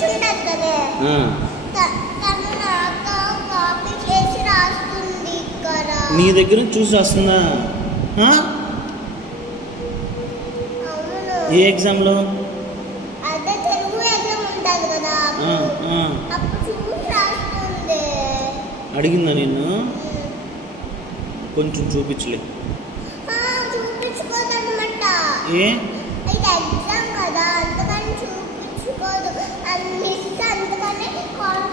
కూర్చుంటది కదా తను నాతో కాపీ చేసి రాస్తుంది ఇక్కడ. నీ దగ్గర చూసి రాస్తుందా? ఏ ఎగ్జామ్లో? అదే తెలుగు ఎగ్జామ్ ఉంటుంది కదా, అప్పుడు చూసి రాస్తుంది. అడిగిందా నిన్ను? కొంచెం చూపించలే. చూపించుకోదన్నమాట. ఏ ఇది ఎగ్జామ్ కదా, అంతకని చూపించుకోదు. మిస్ అందుకని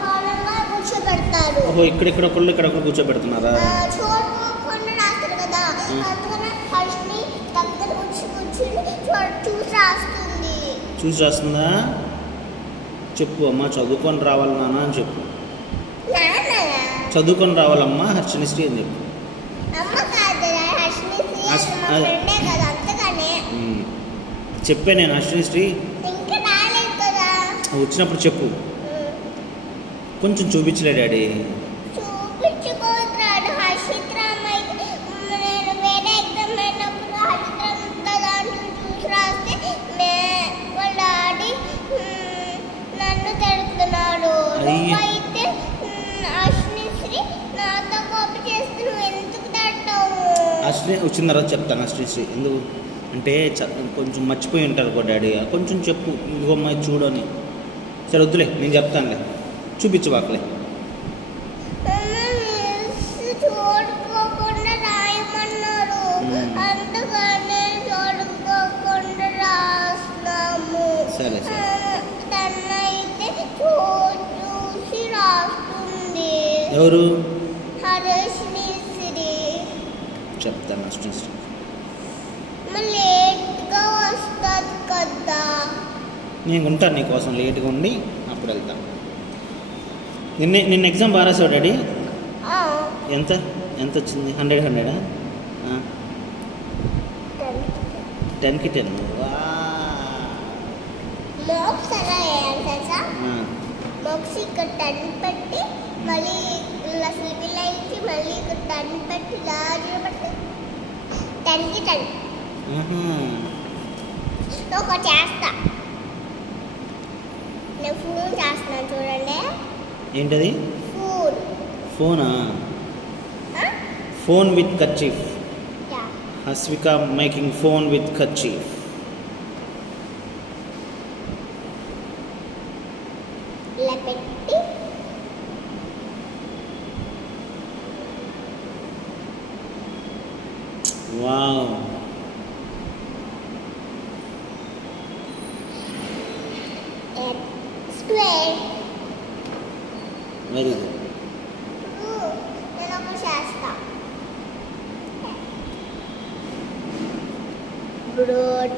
కాలంగా కూర్చోబెడతారు. ఓహో, ఇక్కడెక్కడ ఒకళ్ళు ఇక్కడ ఒకళ్ళు కూర్చోబెడుతున్నారా? చూడకుండా రాస్తారు కదా, అందుకని ఫస్ట్ని దగ్గర చూసి రాస్తుంది. చూసి రాస్తుందా? చెప్పు అమ్మా, చదువుకొని రావాలి నాన్న అని చెప్పు. చదువుకొని రావాలమ్మా హర్షనిశ్రీ అని చెప్పు. చెప్పే నేను హర్షనిశ్రీ వచ్చినప్పుడు చెప్పు. కొంచెం చూపించలే డాడీ. అశ్విని వచ్చిన తర్వాత చెప్తాను. అశ్విశ్రీ ఎందుకు అంటే కొంచెం మర్చిపోయి ఉంటారు కూడా డాడీ, కొంచెం చెప్పు. ఇంకో అమ్మాయి చూడని. సరే వద్దులే, నేను చెప్తానులే. చూపించు వాకలే. సరే సరే ఎవరు? చెప్తాను అశ్విశ్రీ. నేను ఉంటాను నీకోసం, లేట్గా ఉండి అప్పుడు వెళ్తాను. నిన్న ఎగ్జామ్ బాగా రాసావు డాడీ? ఎంత వచ్చింది? 100 10కి 10. ఇక్కడ 10 పెట్టి మళ్ళీ స్లిపిలైకి మళ్ళీ ఇక్కడ 10 పెట్టి లాగా పెట్టి 10కి 10. ఒక చేస్తా, నేను ఫోన్ చేస్తున్నాను చూడండి. ఏంటది? ఫోనా? Phone with kerchief. Hasvika making phone with kerchief. ఇలా పెట్టి వావ్, స్క్వేర్. Very good. నేను ఒక చేస్తా. బ్రోడ్